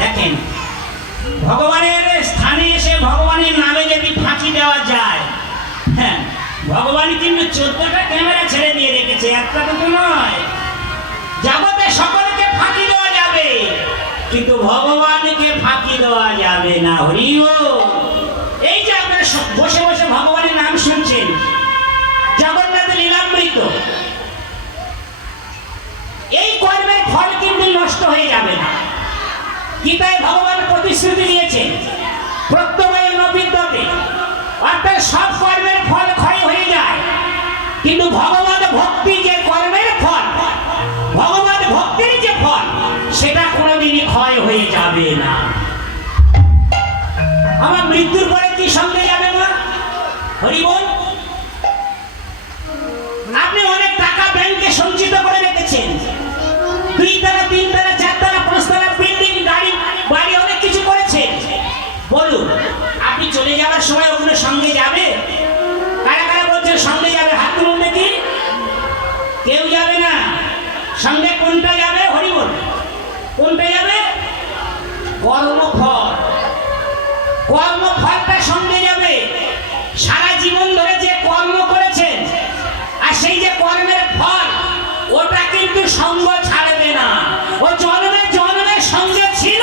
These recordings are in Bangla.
দেখেন, ভগবানের স্থানে এসে ভগবানের নামে যদি ফাঁকি দেওয়া যায়, হ্যাঁ, ভগবান কিন্তু 14টা ক্যামেরা ছেড়ে দিয়ে রেখেছে, একটা তো নয়। জগতে সকলকে ফাঁকি দেওয়া যাবে, কিন্তু ভগবানকে ফাঁকি দেওয়া যাবে না। হরি বল। এই যে আপনারা বসে বসে ভগবানের নাম শুনছেন, জগন্নাথ লীলামৃত, এই কর্মের ফল কিন্তু নষ্ট হয়ে যাবে না। গীতায় ভগবান প্রতিশ্রুতি দিয়েছেন, প্রত্যময় নবিদ্যতে, অর্থাৎ সব কর্মের ফল ক্ষয় হয়ে যায়, কিন্তু ভগবান ভক্তি যে কর্মের ফল, ভগবান ভক্তির যে ফল, সেটা কোনোদিনই ক্ষয় হয়ে যাবে না। আমার মৃত্যুর পরে কি সঙ্গে যাবে না? হরি বল। আপনি অনেক টাকা ব্যাংকে সঞ্চিত করে রেখেছেন, 2 তলা 3 তলা 4 তলা 5 তলা বিল্ডিং, গাড়ি বাড়ি অনেক কিছু করেছেন। বলুন, আপনি চলে যাওয়ার সময় ওগুলো সঙ্গে যাবে? কারা কারা বলছেন সঙ্গে যাবে? হাত তুলুন দেখি। কেউ যাবে না। সঙ্গে কোনটা যাবে? হরি বল। কোনটা যাবে? কর্মফল। কর্মফলটা সঙ্গে যাবে। সারা জীবন ধরে যে কর্ম করেছেন, আর সেই যে কর্মের ফল, ওটা কিন্তু সঙ্গ ছাড়বে না। ও জন্মে জন্মে সঙ্গে ছিল,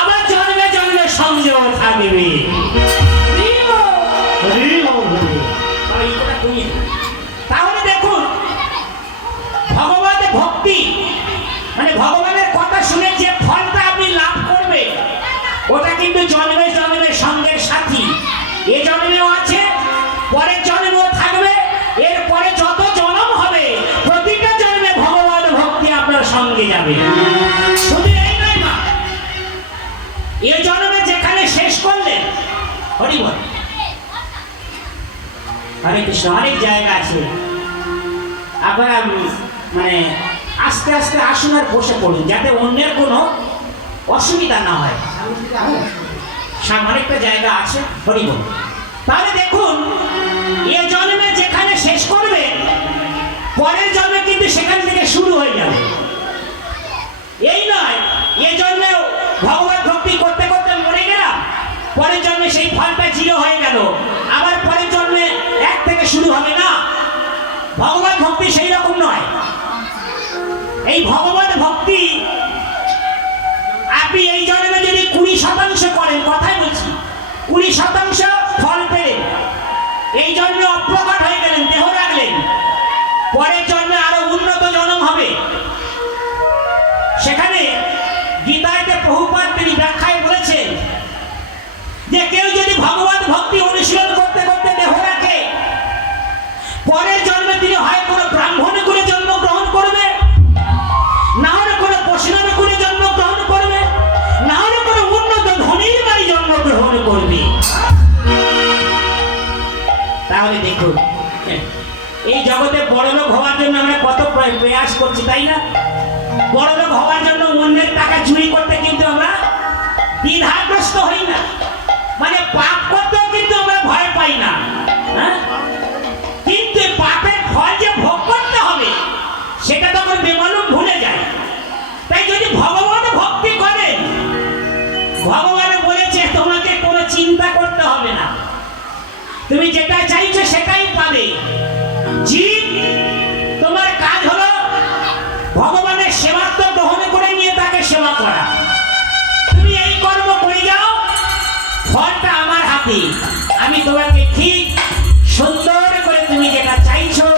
আবার জন্মে জন্মে সঙ্গেও থাকবে। তাহলে দেখুন, ভগবানের ভক্তি মানে ভগবানের কথা শুনে যে ফলটা আপনি লাভ করবে, ওটা কিন্তু জন্মে জন্মে সঙ্গের সাথী। এ জন্মেও আছে, পরের জন্মেও থাকবে, এর পরে যত জন্ম হবে, প্রতিটা জন্মে ভগবান ভক্তি আপনার সঙ্গে যাবে। শুধু এই নয় মা, এ জন্মে যেখানে শেষ করলেন, হরি বল। হরে কৃষ্ণ। অনেক জায়গা আছে, আপনারা মানে আস্তে আস্তে আসুন আর বসে পড়ুন, যাতে অন্যের কোনো অসুবিধা না হয়। অনেকটা জায়গা আছে। হরি বল। তাহলে দেখুন, এ জন্মে যেখানে শেষ করবে, পরের জন্মে কিন্তু সেখান থেকে শুরু হয়ে যাবে। এই নয় এ জন্মেও ভগবান ভক্তি করতে করতে মরে গেলাম, পরের জন্মে সেই ফলটা জিরো হয়ে গেল, আবার পরের জন্মে 1 থেকে শুরু হবে না। ভগবান ভক্তি সেই রকম নয়। এই ভগবান ভক্তি আপনি এই জন্মে যদি 20% করেন, কথাই বলছি, 20% ফল পেলেন, এই জন্মে অপ্রকট হয়ে গেলেন, দেহ রাখলেন, পরের জন্মে আরো উন্নত জন্ম হবে। সেখানে গীতাতে প্রভুপাদ তিনি ব্যাখ্যায় বলেছেন যে কেউ যদি ভগবান ভক্তি অনুশীলন করতে করতে দেহ রাখে, পরের জন্মে তিনি হয় কোনো ব্রাহ্মণ কুলে জন্মগ্রহণ করবে, না হলে কোনো বৈষ্ণব কুলে জন্মগ্রহণ করবে, না হলে কোনো উন্নত ধনীর বাড়ি জন্মগ্রহণ করবে। তাহলে দেখুন, এই জগতে বড়লোক হওয়ার জন্য আমরা কত প্রয়াস করছি, তাই না? বড়লোক হওয়ার জন্য অন্যের টাকা চুরি করতে কিন্তু আমরা দ্বিধাগ্রস্ত হই না, মানে পাপ করতেও কিন্তু আমরা ভয় পাই না। হ্যাঁ, কিন্তু পাপের ফল যে ভোগ করতে হবে, সেটা তখন বেমালুম ভুলে যায়। তাই যদি ভগবান ভক্তি করেন, ভগবান বলেছে তোমাকে কোনো চিন্তা করতে হবে না, তুমি যেটা চাইছো সেটাই পাবে। জীব, তোমার কাজ হলো ভগবানের সেবাত্ব গ্রহণ করে নিয়ে তাকে সেবা করা। তুমি এই কর্ম করে যাও, ফলটা আমার হাতে। আমি তোমাকে ঠিক সুন্দর করে তুমি যেটা চাইছো,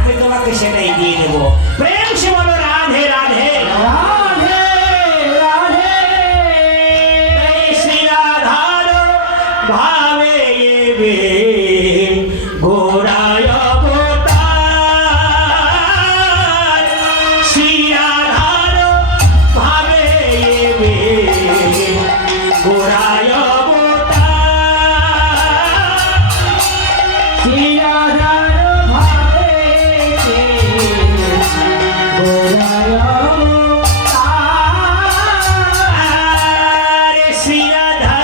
আমি তোমাকে সেটাই দিয়ে দেবো। প্রেম সে বলো রাধে রাধে রাধে রাধে। শ্রী রাধার ভাবে গোড়ায় অবতার, শ্রী রাধার ভাবে গোড়ায় অবতার, শ্রী রাধার ভাবে গোড়ায় অবতার, শ্রী রাধা।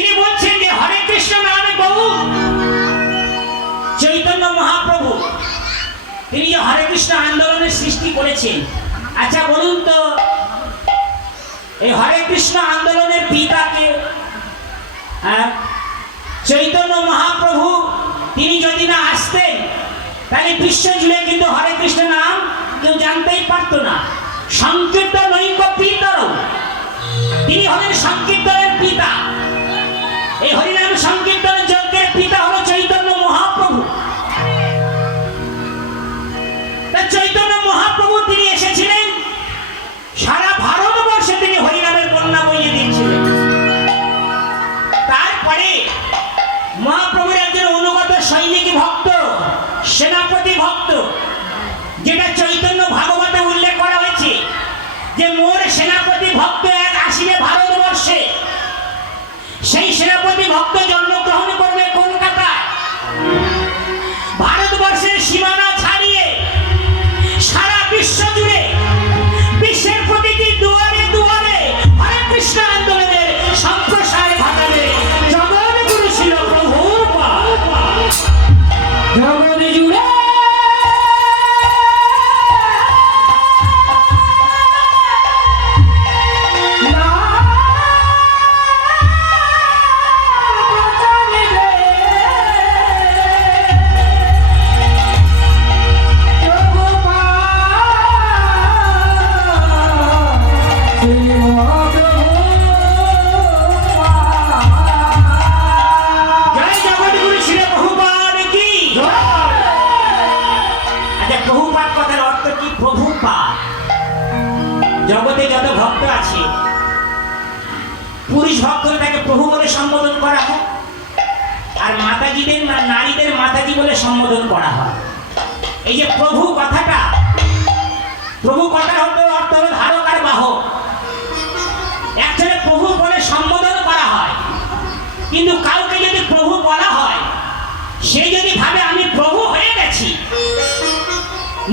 তিনি বলছেন যে হরে কৃষ্ণ নামে বহু চৈতন্য মহাপ্রভু তিনি যে হরে কৃষ্ণ আন্দোলনের সৃষ্টি করেছেন। আচ্ছা বলুন তো এই হরে কৃষ্ণ আন্দোলনের পিতাকে চৈতন্য মহাপ্রভু তিনি যদি না আসতেন তাহলে বিশ্ব জুড়ে কিন্তু হরে কৃষ্ণ নাম কেউ জানতেই পারতো না। সংকীর্তন ঐক্য পিতর তিনি হলেন সংকীর্তনের পিতা। এই হরিনাম সংকীর্তন যজ্ঞের পিতা হলো চৈতন্য মহাপ্রভু। চৈতন্য মহাপ্রভু তিনি এসেছিলেন সারা ভারতবর্ষে তিনি হরিনামের বন্যা বইয়ে দিয়েছিলেন। তারপরে মহাপ্রভুর একজন অনুগত সৈনিক ভক্ত সেনাপতি ভক্ত যেটা চৈতন্য ভাগবতে উল্লেখ করা হয়েছে যে মোর সেনাপতি ভক্ত এক আসিবে ভারতবর্ষে। সেই সেনাপতি ভক্ত জন্মগ্রহণ করবে কলকাতায়। ভারতবর্ষের সীমানা ছাড়িয়ে সারা বিশ্ব জুড়ে বিশ্বের প্রতিটি দুয়ারে দুয়ারে হরে কৃষ্ণ আন্দোলনের সম্প্রসার ঘটাবে জগৎগুরু ছিল প্রভুপাদ। জগৎ জুড়ে জগতে যত ভক্ত আছে পুরুষ ভক্তরা তাকে প্রভু বলে সম্বোধন করা হয় আর মাতাজিদের নারীদের মাতাজি বলে সম্বোধন করা হয়। এই যে প্রভু কথাটা অর্থ হলো ধারক আর বাহক। একচুয়ালি প্রভু বলে সম্বোধন করা হয় কিন্তু কাউকে যদি প্রভু বলা হয় সে যদি ভাবে আমি প্রভু হয়ে গেছি,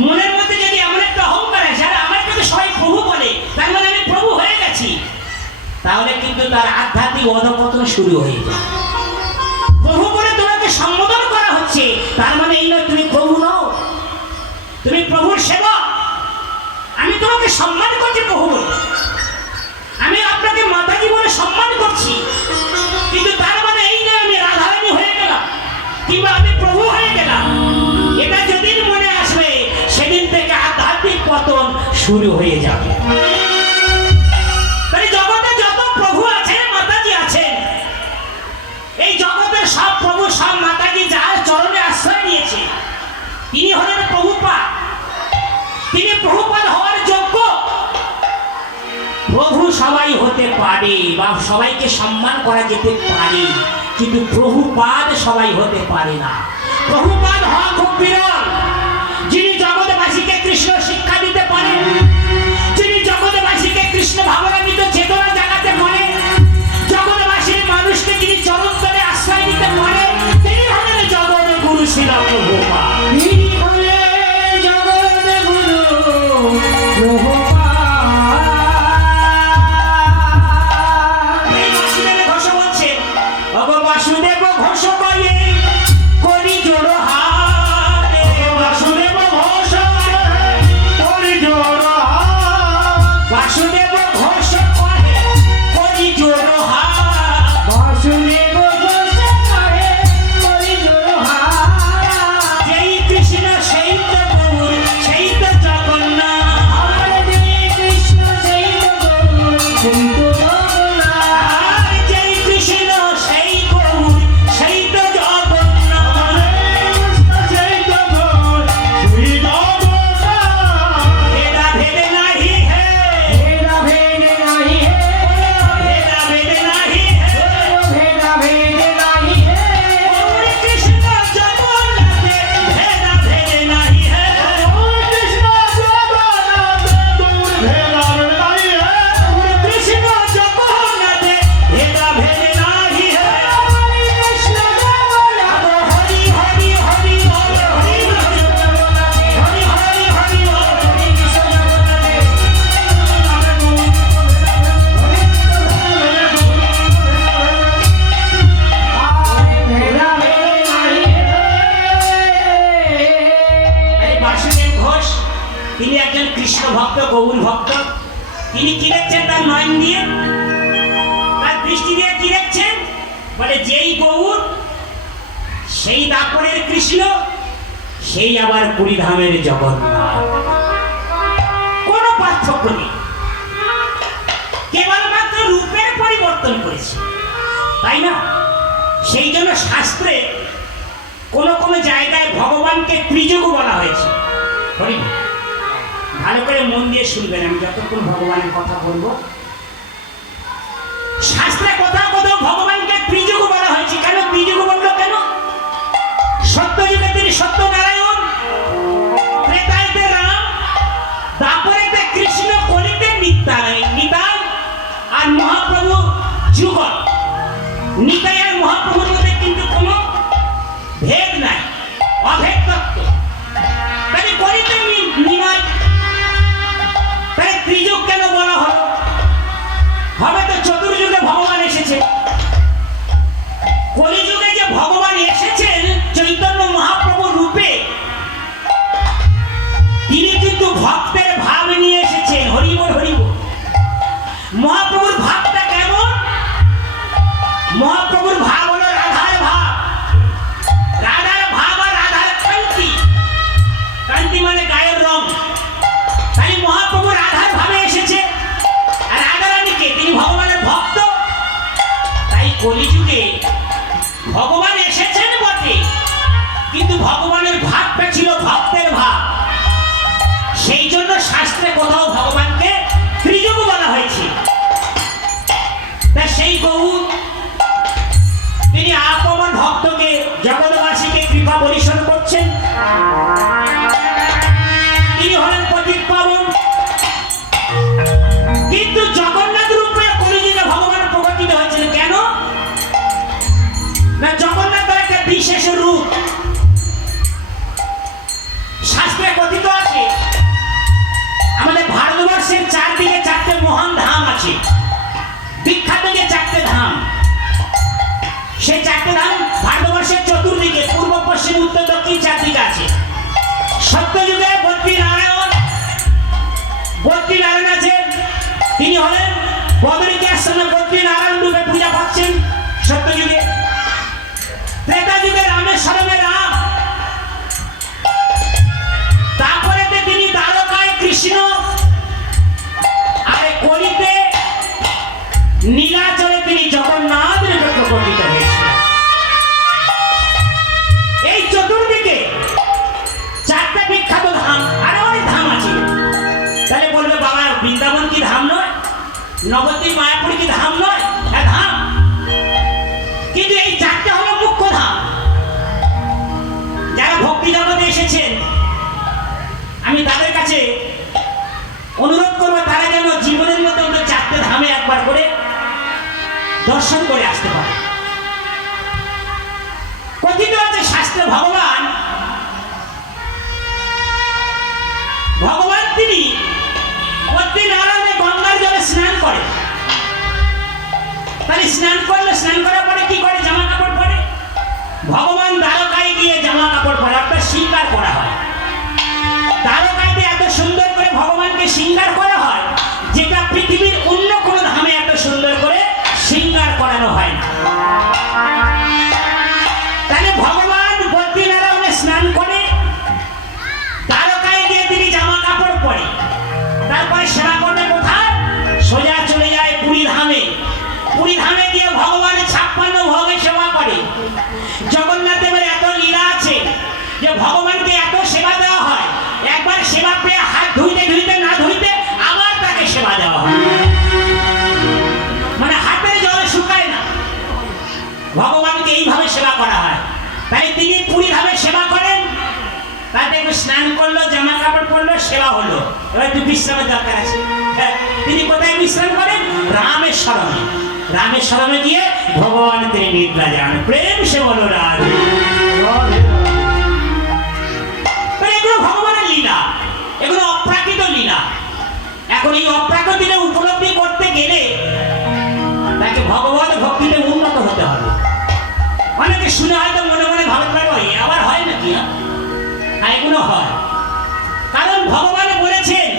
মনের মধ্যে যদি এমন একটা অহংকার আছে আর আমার কাছে সবাই প্রভু বলে তার মানে আমি প্রভু হয়ে গেছি, তাহলে কিন্তু তার আধ্যাত্মিক অধঃপতন শুরু হয়ে যায়। প্রভু বলে তোমাকে সম্বোধন করা হচ্ছে তার মানে এই নয় তুমি প্রভু নও, তুমি প্রভুর সেবক। আমি তোমাকে সম্মান করছি প্রভু বলে, আমি আপনাকে মাতাজি বলে সম্মান করছি, কিন্তু তার মানে এই নয় আমি রাধারানী হয়ে গেলাম কিংবা আমি প্রভু হয়ে গেলাম। এটা যেদিন মনে আসবে সেদিন থেকে আধ্যাত্মিক পতন শুরু হয়ে যাবে। তাই জগতে যত প্রভু আছেন মাতাজি আছেন, এই জগতের সব প্রভু সব মাতাজি যার চরণে আশ্রয় নিয়েছে তিনি হলেন প্রভুপাদ। তিনি প্রভুপাদ হওয়ার যোগ্য। প্রভু সবাই হতে পারে বা সবাইকে সম্মান করা যেতে পারে, কিন্তু প্রভুপাদ সবাই হতে পারে না। প্রভুপাদ হওয়া খুব বিরল। যিনি জগৎবাসীকে কৃষ্ণ শিক্ষা দিতে পারেন, যিনি জগৎবাসীকে কৃষ্ণ ভাবনান্বিত চেতনা জাগাতে পারেন, জগৎবাসীর মানুষকে যিনি চরণ তলে আশ্রয় দিতে পারেন, তিনি হলেন জগৎগুরু শ্রীল প্রভুপাদ। তিনি হলেন জগৎগুরু প্রভুপাদ। এই বাসুদেব ঘোষ বলছেন, ভগ বাসুদেব ঘোষ কয়ে করি জোড় হাত, বাসুদেব ঘোষ করি জোড় হাত, বাসুদেব ঘোষ ভক্ত, গৌর ভক্ত, তিনি কি দেখছেন তার নয়ন দিয়ে, তার দৃষ্টি দিয়ে কি দেখছেন? বলে যেই গৌর সেই দাপরের কৃষ্ণ, সেই আবার পুরীধামের জগন্নাথ। কোনো পার্থক্য নেই, কেবলমাত্র রূপের পরিবর্তন করেছে, তাই না? সেই জন্য শাস্ত্রে কোন কোন জায়গায় ভগবানকে ত্রিযুগ বলা হয়েছে। ভালো করে মন দিয়ে শুনবেন, আমি যতক্ষণ ভগবানের কথা বলবো। শাস্ত্রে কোথাও কোথাও ভগবানকে ত্রিযুগ বলা হয়েছে। কেন ত্রিযুগ বললো? কেন? সত্যযুগে তিনি সত্যনারায়ণ, ত্রেতায়ুগে রাম, দাপরেতে কৃষ্ণ, কলিতে নিতাই, আর মহাপ্রভু যুগল। নিতাই আর মহাপ্রভুর মধ্যে কিন্তু কোনো ভেদ নাই, অভেদ তত্ত্ব। তাহলে কলিতে নিমাই, তাই ত্রিযুগ কেন বলা হলো? হবে তো চতুর্যুগে ভগবান এসেছে। কলিযুগে যে ভগবান এসেছেন চৈতন্য মহাপ্রভু রূপে, তিনি কিন্তু ভক্তের ভাব নিয়ে এসেছেন। হরিবল হরিবল। মহাপ্রভুর ভাবটা কেমন? মহাপ্রভুর ভাব হলো রাধার ভাব। রাধার ভাব আর রাধার কান্তি, কান্তি মানে গায়ের রং। তাই মহাপ্রভু রাধার ভাবে এসেছে। আর রাধারানীকে, তিনি ভগবানের ভক্ত। তাই কলিযুগে ভগবান এসেছেন বটে, কিন্তু ভগবানের ভাবটা ছিল ভক্তের ভাব। সেই জন্য শাস্ত্রে কোথাও ভগবানকে ত্রিযুগ বলা হয়েছে। তা সেই গৌর তিনি আপন ভক্তকে, জগৎবাসীকে কৃপা পরিশোধ করছেন। তিনি হলেন পতিত পাবন। কিন্তু জগন্নাথ রূপে কলিযুগে ভগবান প্রকটিত হয়েছিল। কেন না? জগন্নাথ একটা বিশেষ রূপ। শাস্ত্রে কথিত আছে আমাদের ভারতবর্ষের চারদিকে চারটে মহান ধাম আছে, বিখ্যাত যে চারটে ধাম। সেই চারটে ধাম ভারতবর্ষের চতুর্দিকে, পূর্ব পশ্চিম উত্তর দক্ষিণ চারদিকে আছে। সত্যযুগে বদ্রীনারায়ণ, বদ্রীনারায়ণ আছেন, তিনি হলেন বদরিকে আশ্রমে বদ্রীনারায়ণ রূপে পূজা পাচ্ছেন সত্যযুগে। ত্রেতা যুগে রামেশ্বরমে রাম, তারপরে তিনি দ্বারকায় কৃষ্ণ, আর কলিতে নীলাচলে তিনি জগন্নাথ রূপে প্রকটিত হয়েছে। এই চতুর্দিকে চারটা বিখ্যাত ধাম, আরো অনেক ধাম আছে। তাহলে বলবে বাবা বৃন্দাবন কি ধাম নয়? নবদ্বীপ মায়াপুর কি ধাম নয়? হ্যাঁ ধাম, কিন্তু এই চারটা হলো মুখ্য ধাম। যারা ভক্তি জগতে এসেছেন, আমি তাদের কাছে অনুরোধ করবো তারা যেন জীবনের মধ্যে অন্তত চারটে ধামে একবার করে দর্শন করে আসতে পারে। কথিত আছে শাস্ত্রে ভগবান তিনি বদ্রীনারায়ণে গঙ্গার জলে স্নান করে। তাহলে স্নান করলে, স্নান করার পরে কি করে? জামা কাপড় পরে। ভগবান দ্বারকায় গিয়ে জামা কাপড় পরে, অর্থাৎ শৃঙ্গার করা হয়। দ্বারকাতে এত সুন্দর করে ভগবানকে শৃঙ্গার করা হয়, যেটা পৃথিবীর অন্য কোনো ধামে এত সুন্দর করে শৃঙ্গার করানো হয় না। তাহলে ভগবান বদ্রীনারায়ণে স্নান করে, দ্বারকায় গিয়ে তিনি জামা কাপড় পরে, তারপরে সেবা করতে কোথায়? সোজা চলে যায় পুরী ধামে। পুরী ধামে গিয়ে ভগবান 56 ভোগে সেবা করে। জগন্নাথ দেবের এত লীলা আছে যে ভগবানকে এত সেবা দেওয়া হয়, একবার সেবা পেয়ে হাত ধুইতে ধুইতে না ধুইতে আবার তাকে সেবা দেওয়া হয়, মানে হাতের জলে শুকায় না। ভগবানকে এইভাবে সেবা করা হয়। তাই তিনি পুরী ধামে সেবা করেন। তাতে একটু স্নান করলো, জামা কাপড় পরলো, সেবা হলো, এবার একটু বিশ্রামের দরকার আছে। তিনি কোথায় বিশ্রাম করেন? রামেশ্বরমে। রামেশ্বরমে গিয়ে ভগবান তিনি নিদ্রা যান। প্রেম সে বলো রাধে। এগুলো ভগবানের লীলা, এগুলো অপ্রাকৃত লীলা। এখন এই অপ্রাকৃত উপলব্ধি করতে গেলে তাকে ভগবত ভক্তিতে উন্নত হতে হবে। অনেকে শুনে হয়তো মনে মনে ভালো পারো, আবার হয় নাকি? এগুলো হয়, কারণ ভগবান বলেছেন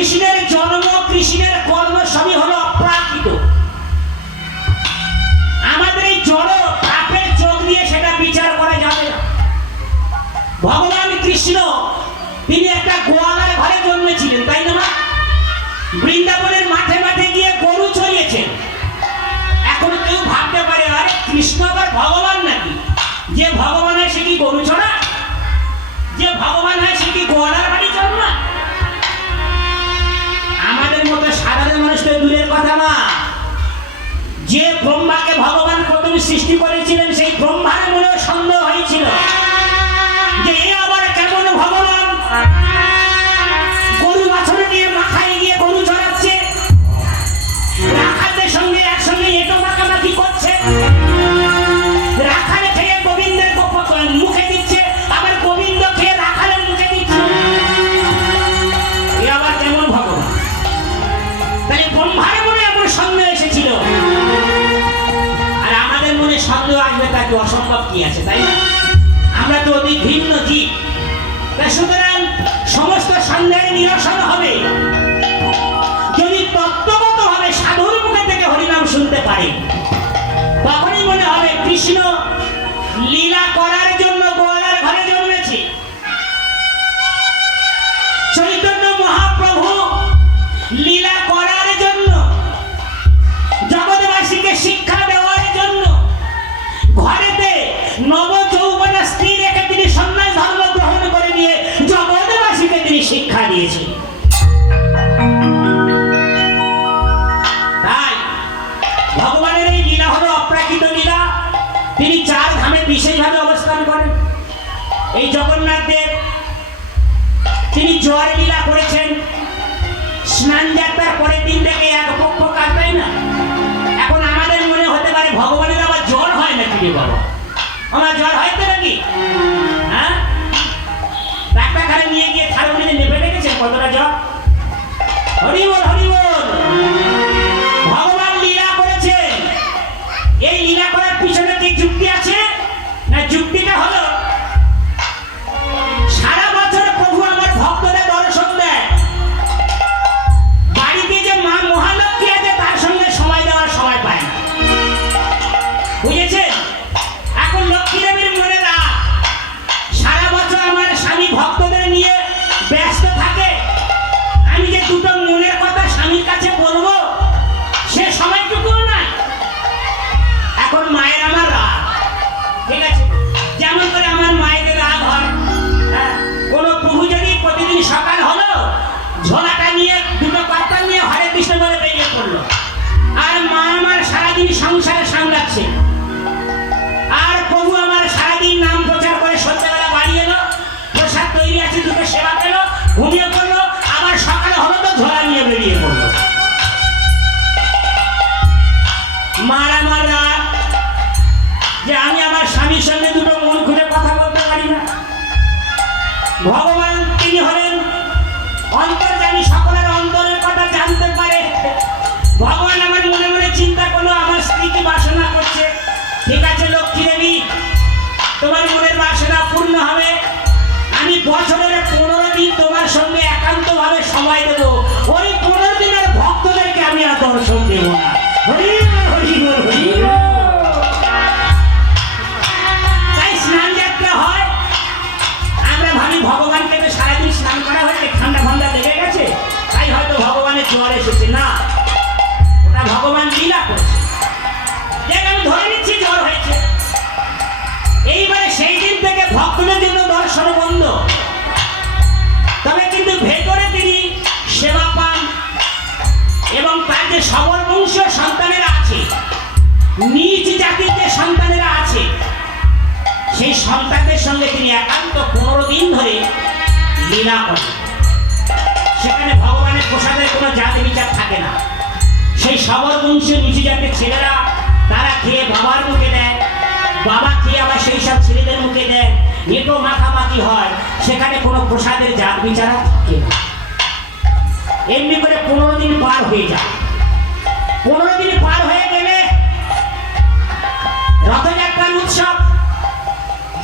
কৃষ্ণের জন্ম, কৃষ্ণের কর্ম সবই হলো অপ্রাকৃত। আমাদের এই জড় পাপের চোখ দিয়ে সেটা বিচার করা যাবে না। ভগবান কৃষ্ণ তিনি একটা গোয়ালার ঘরে জন্মেছিলেন, তাই না? বৃন্দাবনের মাঠে মাঠে গিয়ে গরু চড়িয়েছেন। এখন কেউ ভাবতে পারে, আরে কৃষ্ণ আবার ভগবান নাকি? যে ভগবান হয় সে কি গরু চড়া? যে ভগবান হয় সে কি গোয়ালার বাড়ি জন্মায়? আমাদের মতো সাধারণ মানুষ তো দূরের কথা না। যে ব্রহ্মাকে ভগবান প্রথম সৃষ্টি করেছিলেন সেই ব্রহ্মার মনেও সন্দেহ হয়েছিল যে এ আবার কেমন ভগবান, গরু বাছুর নিয়ে মাথায় গিয়ে গরু চড়াচ্ছে, রাখালদের সঙ্গে একসঙ্গে এটো মাখামাখি করছে, রাখাল খেয়ে গোবিন্দের মুখে দিচ্ছে, আবার গোবিন্দ খেয়ে রাখালের মুখে দিচ্ছে। এ আবার কেমন ভগবান? তাহলে ব্রহ্মার মনে এমন সন্দেহ এসেছিল, আর আমাদের মনে সন্দেহ আসবে তাকে অসম্ভব কি আছে, তাই না? আমরা তো অতি ভিন্ন জীব। সুতরাং সমস্ত সন্দেহের নিরসন হবে যদি তত্ত্বগত ভাবে সাধুর মুখে থেকে হরিনাম শুনতে পারে। তখনই মনে হবে কৃষ্ণ লীলা করার জন্য গোয়ালার ঘরে জন্মেছে, চৈতন্য মহাপ্রভু লীলা করার জন্য, জগৎবাসীকে শিক্ষা দেওয়ার জন্য ঘরেতে নব যৌবনা স্ত্রী রেখে তিনি সন্ন্যাস ধর্ম গ্রহণ করে নিয়ে জগৎবাসীকে তিনি শিক্ষা দিয়েছেন। তাই ভগবানের এই লীলা হলো অপ্রাকৃত লীলা। তিনি চার ধামে বিশেষভাবে অবস্থান করেন। এই জগন্নাথ দেব তিনি জোয়ার লীলা করেছেন। স্নান যাত্রার পরের দিন থেকে এক পক্ষ কাটবে না। এখন আমাদের মনে হতে পারে ভগবানের আবার জ্বর হয় নাকি রে বাবা? আমার জ্বর হয় তো নাকি? হ্যাঁ, ডাক্তারখানে নিয়ে গিয়ে থার্মোমিটারে নেপে দেখেছেন কতটা জ্বর? হরি বল, হরি বল। ভগবান লীলা করেছেন। এই লীলা করার পিছনে কি যুক্তি আছে? না, যুক্তিটা হলো সারা বছর প্রভু আমার ভক্তদের দর্শন দেয়। বাড়িতে যে মা মহালক্ষ্মী আছে তার সঙ্গে সময় দেওয়ার সময় পায় না, বুঝেছেন? এখন লক্ষ্মী দেবীর মনে রাখ, সারা বছর আমার স্বামী ভক্তদের নিয়ে ব্যস্ত থাকে, আমি যে দুটো মনের কথা স্বামীর কাছে বলবো সে সময়টুকু নাই। এখন মায়ের আমার রাগ, ঠিক আছে? যেমন করে আমার মায়েদের রাগ হয়। কোন প্রভু যদি প্রতিদিন সকাল হলো ঝোলাটা নিয়ে দুটো পাতা নিয়ে হরে কৃষ্ণ বলে বেরিয়ে পড়লো, আর মা আমার সারাদিন সংসারে সামলাচ্ছে, আর প্রভু আমার সারাদিন নাম প্রচার করে সন্ধ্যাবেলা বাড়ি এলো, প্রসাদ তৈরি আছে, দুটো সেবা পেল, ঘুমিয়ে পড়লো, আবার সকালে হলো তো ঝোলা নিয়ে বেরিয়ে পড়লো। মার আমার রাগ যে আমি আমার স্বামীর সঙ্গে দুটো মন খুলে কথা বলতে পারি না। ভগবান তিনি হলেন অন্তর্যামী, সকলের অন্তরের কথা জানতে পারে। ভগবান আমার মনে মনে চিন্তা করলো আমার স্ত্রী কি বাসনা করছে। ঠিক আছে লক্ষ্মী দেবী, তোমার মনের বাসনা পূর্ণ হবে। আমি বছরের 15 দিন তোমার সঙ্গে একান্ত ভাবে সময় দেবো। ওই 15 দিনের ভক্তদেরকে আমি আর দর্শন দেব না। হরি বল, হরি বল, হরি বল। তাই স্নান যাত্রা হয়। আমরা ভাবি ভগবানকে তো সারাদিন স্নান করা হয়েছে, ঠান্ডা ঠান্ডা লেগে গেছে, তাই হয়তো ভগবানের জ্বর এসেছে। না, ওটা ভগবান লীলা করেছে। দেখ, আমি ধরে নিচ্ছি জ্বর হয়েছে। এইবারে সেই দিন থেকে ভক্তদের জন্য দর্শন বন্ধ, তবে কিন্তু ভেতরে তিনি সেবা পান এবং তার যে সবল বংশীয় সন্তানেরা আছে, নিজ জাতির যে সন্তানেরা আছে, সেই সন্তানদের সঙ্গে তিনি একান্ত 15 দিন ধরে লীলা করেন। সেখানে ভগবানের প্রসাদের কোনো জাতি বিচার থাকে না। সেই সবল বংশীয় নিচু জাতের ছেলেরা তারা খেয়ে বাবার মুখে দেয়, বাবা খেয়ে আবার সেই সব ছেলেদের মুখে দেয়, এটো মাখামাখি হয়। সেখানে কোনো প্রসাদের জাত বিচারা থাকে না। এমনি করে 15 দিন পার হয়ে যায়। 15 দিন পার হয়ে গেলে রথযাত্রার উৎসব,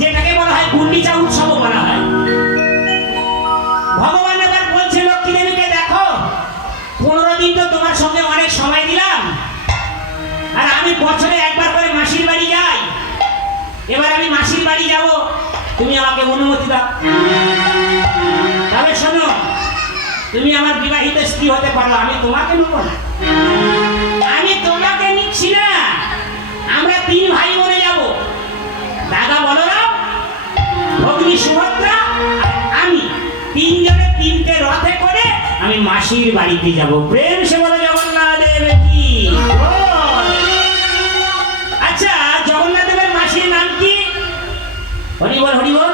যেটাকে বলা হয় গুন্ডিচা উৎসবও বলা হয়। ভগবান এবার বলছে লক্ষ্মী দেবীকে, দেখো বছরে একবার করে মাসির বাড়ি যাই। এবার আমি মাসির বাড়ি যাব, তুমি আমাকে অনুমতি দাও। তবে শোনো, তুমি আমার বিবাহিত স্ত্রী হতে পারো, আমি তোমাকে নেব না। আমি তোমাকে নিচ্ছি না। আমরা 3 ভাই বোনে যাব, দাদা বলরাম, ভগ্নী সুভদ্রা আর আমি। 3 জনে 3টে রথে করে আমি মাসির বাড়িতে যাব। প্রেম সে বলে জগন্নাথ দেব কি। আচ্ছা, জগন্নাথ দেবের মাসির নাম কি? হরি বল হরি বল।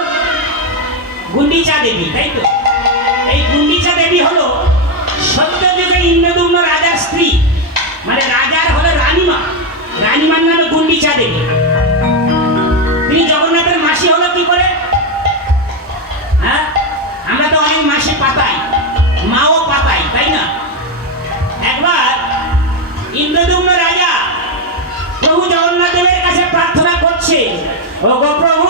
গুন্ডিচা দেবী, তাই তো? এই গুন্ডিচা দেবী হলো সত্যযুগে ইন্দ্রদুম্ন রাজার স্ত্রী, মানে রাজার হলো রানীমা। রানীমার নামে গুন্ডিচা দেবী। তিনি জগন্নাথের মাসি হলো কি করে? হ্যাঁ, আমরা তো অনেক মাসি পাতাই, মাও পাতাই, তাই না? একবার ইন্দ্রদুম্ন রাজা প্রভু জগন্নাথ দেবের কাছে প্রার্থনা করছে, ওগো প্রভু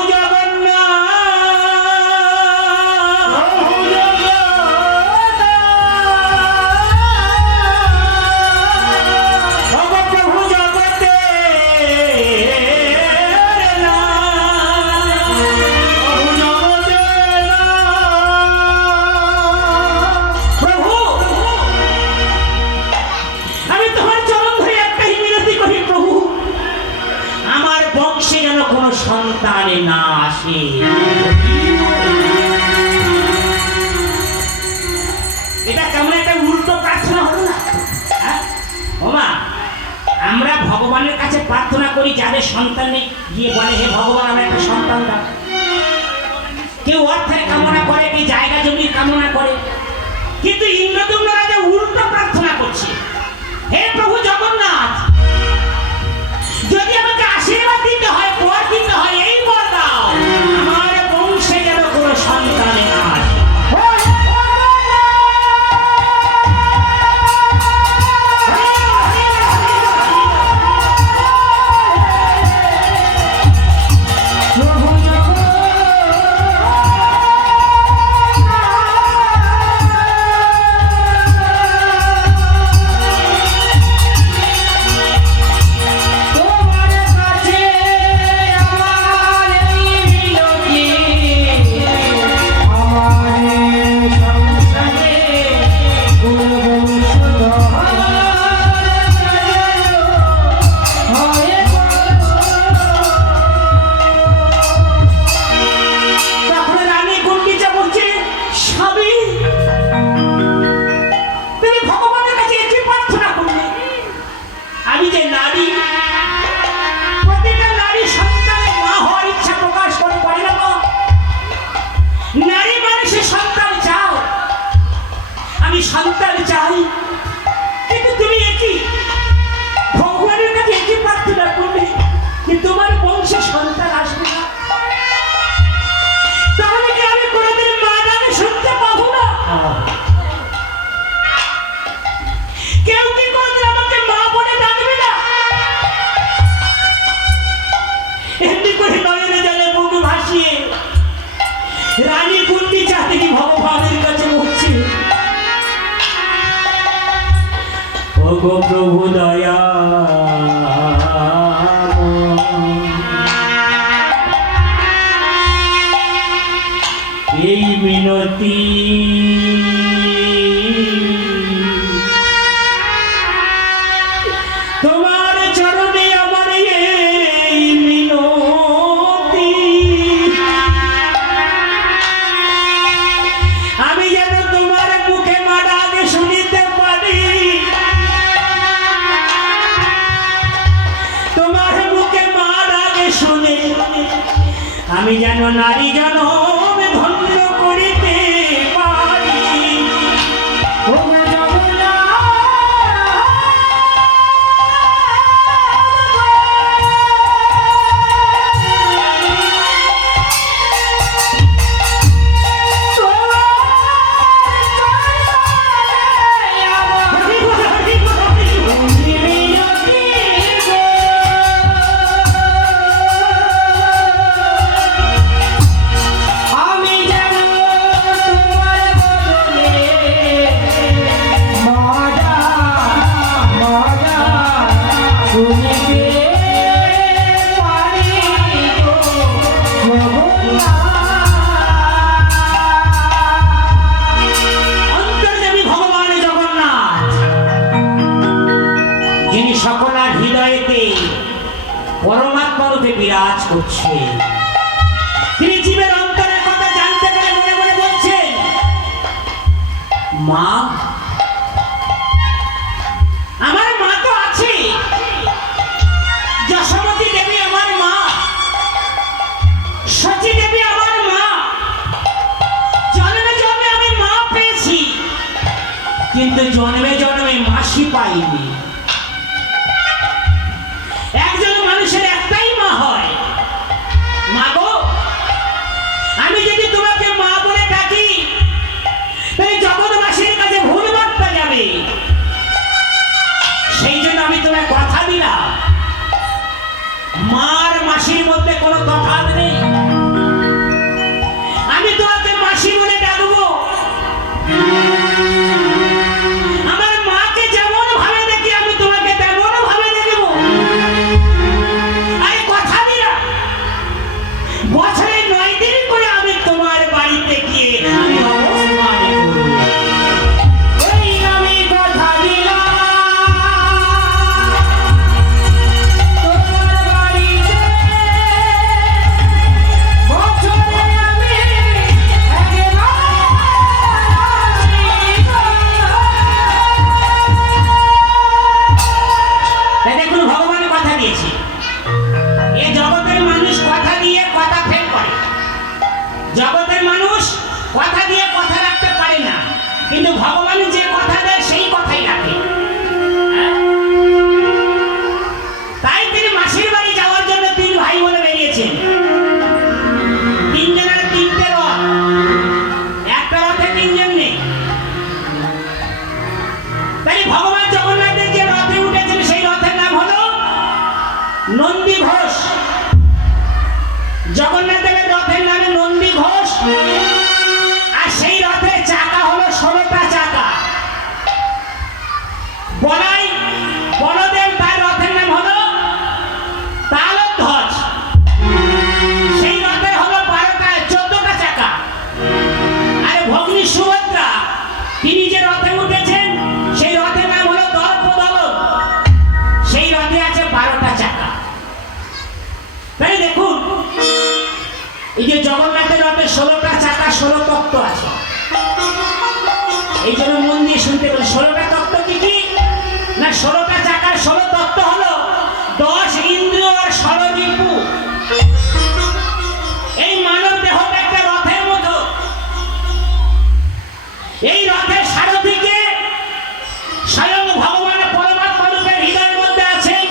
সন্তানে না আসে। এটা কেমন একটা উল্টো প্রার্থনা হলো না? ওমা, আমরা ভগবানের কাছে প্রার্থনা করি যাদের সন্তান নেই, গিয়ে বলে হে ভগবান আমার একটা সন্তান দাও। কেউ অর্থের কামনা করে, কেউ জায়গা জমির কামনা করে, কিন্তু ইন্দ্রদুম্ন রাজা উল্টো প্রার্থনা করছে, হে প্রভু জগন্নাথ, যদি আমাকে আশীর্বাদ দিতে হয়, পর দিতে হয়, এই পর দাও, আমার বংশে যেন কোনো সন্তানে না আসে। সন্তান চাই, কিন্তু তুমি একই ভগবানের কাছে একই প্রার্থনা করবে যে তোমার বংশে সন্তান আসবে না, তাহলে কি আমি কোনোদিন মা ডাকে শুনতে পাবো না? কেউ কি কোনোদিন আমাকে মা বলে ডাকবে না? এমনি করে নয়নে জলে বুক ভাসিয়ে রানী গুন্ডিচা থেকে ভগবানের কাছে বলছি, ওগো প্রভু দয়া, এই মিনতি তোমার চরণে, আমার এই মিনতি, আমি যেন তোমার মুখে মা ডাক শুনিতে পারি, তোমার মুখে মা ডাক শুনে আমি যেন নারী জনম ধন্য করিতে পারি। সকলার হৃদয়েতে পরমাত্মা রূপে বিরাজ করছে। তিনি জীবের অন্তরের কথা জানতে পেরে মনে মনে বলছেন, মা, আমার মা তো আছে, যশোমতী দেবী আমার মা, সচী দেবী আমার মা, জন্মে জন্মে আমি মা পেয়েছি, কিন্তু জন্মে জন্মে মাসি পাইনি। একজন মানুষের একটাই মা হয়। মা গো, আমি যদি তোমাকে মা বলে ডাকি তাহলে জগৎবাসীর কাছে ভুল বার্তা যাবে। সেই জন্য আমি তোমায় কথা দিলাম, মার মাসির মধ্যে কোনো তফাৎ নেই। আমি তোমাকে মাসি বলে ডাকবো। আমার মাকে যেমন ভাবে দেখি আমি তোমাকে তেমন ভাবে দেখবো। আরে কথা দিলাম, বছরে 9 দিন করে আমি তোমার বাড়িতে গিয়ে আমি অবস্থান করব। ওই আমি কথা দিলাম, তোমার বাড়িতে বছরে আমি একবার আসিব। তাই দেখুন, ভগবান কথা দিয়েছে। এ জগতের মানুষ কথা দিয়ে কথা ফেল করে। জগতের মানুষ কথা দিয়ে কথা রাখতে পারে না, কিন্তু ভগবান যে কথা দেয় সেই কথাই রাখে। তাই তিনি মাসির বাড়ি যাওয়ার জন্য 3 ভাই বলে বেরিয়েছেন। 3 জনের 3টে রথ, একটা রথে 3 জন নেই। তাই ভগবান জগন্নাথের যে রথে উঠেছেন সেই রথের নাম হলো নন্দী ঘোষ। জগন্নাথ দেবের রথের নামে নন্দী ঘোষ। আর সেই রথের চাকা হলো 16টা চাকা। বলাই বলদেব তার রথের নাম হলো তালধ্বজ। সেই রথের হলো 14টা চাকা। আর ভগ্নী সুভদ্রা তিনি যে রথে উঠেছেন সেই রথের নাম হলো দর্পদলন। সেই রথে আছে 12টা চাকা। তাই দেখুন, এই যে জগন্নাথের রথে 16টা চাকা, 16 তত্ত্ব আছে। এই জন্য মন দিয়ে শুনতে বলি, 16টা তত্ত্ব কি কি? না, 16টা চাকার 16 তত্ত্ব হলো 10 ইন্দ্রিয় আর 16 রিপু। এই মানব দেহটা একটা রথের মতো। এই রথের সারথিকে স্বয়ং ভগবান পরমাত্মা রূপে হৃদয়ের মধ্যে আছেন।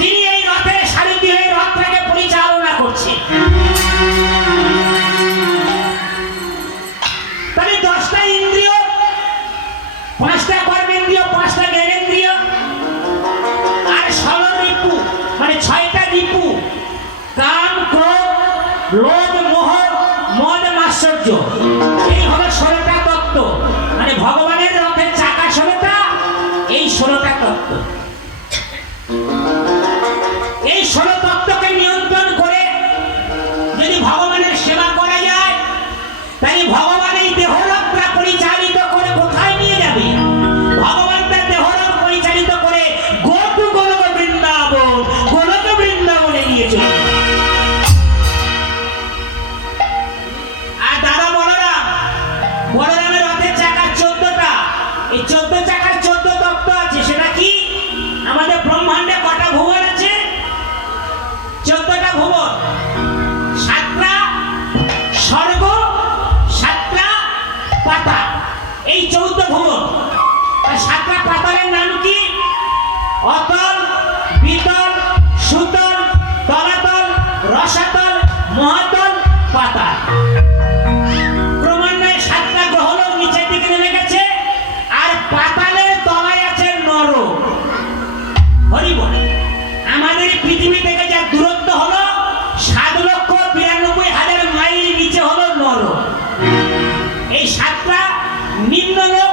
তিনি এই রথের সারথি হয়ে রথটাকে পরিচালনা করছেন। তবে 10টা ইন্দ্রিয়, 5টা কর্মেন্দ্রিয়, 5টা জ্ঞানেন্দ্রিয় আর 16 রিপু, মানে 6টা রিপু, কাম, ক্রোধ, লোভ, মোহ, মদ, মাৎসর্য। এই হলো 16টা তত্ত্ব। মানে ভগবানের রথের চাকা 16টা, এই 16টা তত্ত্ব। এই 16 তত্ত্বকে নিয়ন্ত্রণ করে যদি ভগবানের সেবা করা যায়, তাই ভগবান এই দেহরথটা পরিচালিত করে কোথায় নিয়ে যাবে? ভগবান তার দেহরথ পরিচালিত করে গোটু গোলক বৃন্দাবন, গোলক বৃন্দাবনে নিয়ে চলে। আর দাদা বলরামের রথের চাকা 14টা। এই 14 চাকার 14 তত্ত্ব আছে। সেটা কি? আমাদের ব্রহ্মাণ্ডে কটা ভুবন আছে? 14টা ভুবন। 7টা স্বর্গ, 7টা পাতাল। এই 14 ভুবন। 7টা পাতালের নাম কি? অতল, বিতল, সুতল, তলাতল, রসাতল, মহাতল, পাতাল। ক্রমান্বয়ে 7টা গ্রহলোক নিচের দিকে নেমে গেছে। আর পাতালের তলায় আছে নরক। হরি বল। আমাদের পৃথিবী থেকে যা দূরত্ব হলো 7,92,000 মাইল নিচে হলো নরক। এই 7টা নিম্নলোক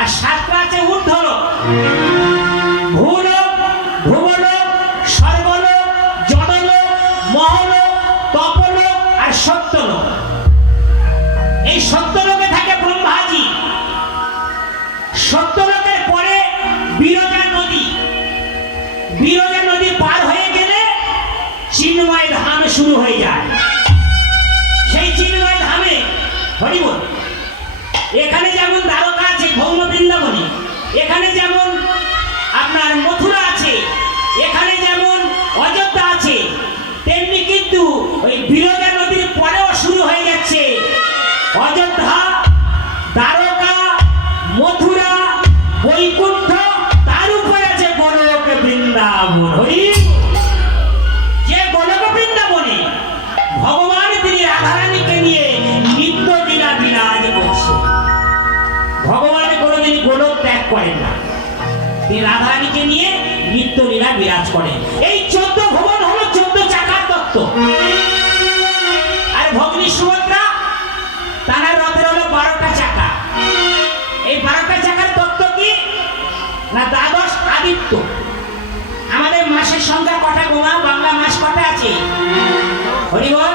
আর 7টা আছে ঊর্ধ্বলোক। ভূলোক, ভুবলোক, স্বর্গলোক, জনলোক, মহলোক, তপলোক আর সত্যলোক। এই সত্যলোকে থাকে ব্রহ্মাজি। সত্যলোকের পরে বিরজা নদী। শুরু হয়ে যায়। সেই চিন্ময় ধামে হরিবল, এখানে যেমন দ্বারকা আছে ভৌম বৃন্দাবনী, এখানে যেমন আপনার মথুরা আছে, এখানে যেমন অযোধ্যা আছে, তেমনি কিন্তু ওই বিরজা নদীর পরেও শুরু হয়ে যাচ্ছে অযোধ্যা, দ্বারকা, মথুরা, বৈকুণ্ঠ, তার উপরে আছে গোলক বৃন্দাবন। হরি, যে গোলক বৃন্দাবনে ভগবান তিনি রাধারানীকে নিয়ে নিত্য লীলা বিরাজ করছে। ভগবান কোনোদিন গোলক ত্যাগ করেন না, তিনি রাধারানীকে নিয়ে নিত্য লীলা বিরাজ করেন। এই 14 ভুবন হলো 14 চাকার তত্ত্ব। আর ভগ্নী সুভদ্রা তার রথের হলো 12টা চাকা। এই 12টা চাকার তত্ত্ব কি না? দ্বাদশ আদিত্য। আমাদের মাসের সংখ্যা কটা গোমা? বাংলা মাস কটা আছে? হরিবল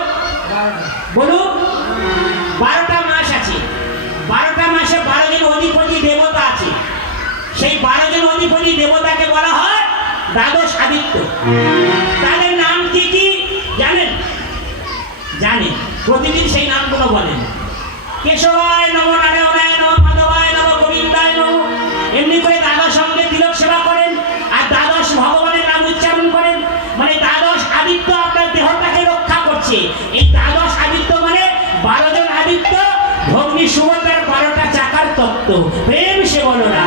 বলুন। 12টা মাস আছে। 12টা মাসে 12 জন অধিপতি দেবতা আছে। সেই 12 জন অধিপতি দেবতাকে বলা হয় দ্বাদশ আদিত্য। তাদের নাম কি কি জানেন? জানেন, প্রতিদিন সেই নামগুলো বলেন। কেশবায় নম, নারায়ণায় নম, মাধবায় নম, গোবিন্দায় নম। এমনি করে দ্বাদশ সঙ্গে তিলক সেবা করেন আর দ্বাদশ ভগবানের নাম উচ্চারণ করেন। মানে দ্বাদশ আদিত্য আপনার দেহটাকে রক্ষা করছে। এই দ্বাদশ আদিত্য মানে 12 জন আদিত্য, ভগ্নী সুভদ্রার 12টা চাকার তত্ত্ব। প্রেম সে বলো না।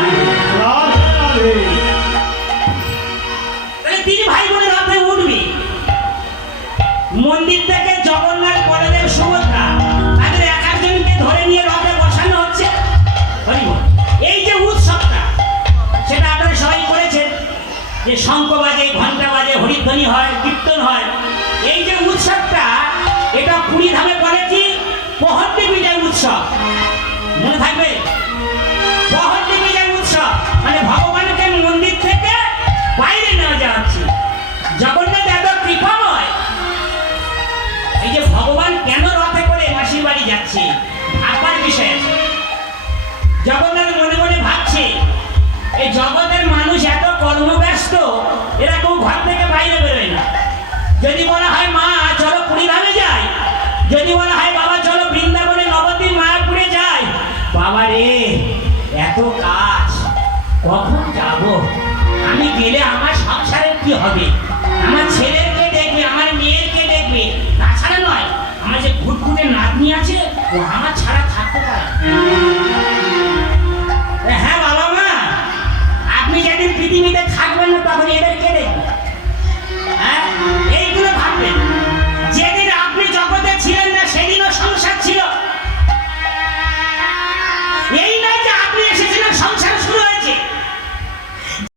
তিনি ভাই বোনের রথে উঠবি। মন্দির থেকে জগন্নাথ, বলদেব, সুভদ্রা তাদের এক একজনকে ধরে নিয়ে রথে বসানো হচ্ছে। এই যে উৎসবটা, সেটা আপনারা সবাই করেছেন, যে শঙ্খ বাজে, ঘন্টা বাজে, হরিধ্বনি হয়, কীর্তন হয়। এই যে উৎসবটা, এটা পুরী ধামে বলে কি পহণ্ডি বিজয় উৎসব। মনে থাকবে, পহণ্ডি বিজয় উৎসব মানে ভগবানকে মন্দির থেকে বাইরে নেওয়া যাচ্ছে। জগন্নাথ এত কৃপাময়। এই যে ভগবান কেন রথে করে মাসির বাড়ি যাচ্ছে, ভাববার বিষয় আছে। জগন্নাথ মনে মনে ভাবছে, এই জগতের মানুষ এত কর্মব্যস্ত, এরা কেউ ঘর থেকে বাইরে বেরোয় না। যদি বলা হয় মা চলো পুরী ধামে যাই, যদি বলা হয় বাবা চলো বৃন্দাবনে নবদ্বীপ মায়াপুরে যাই, বাবা রে এত কাজ, কখন যাব, আমি গেলে আমার সংসারের কি হবে?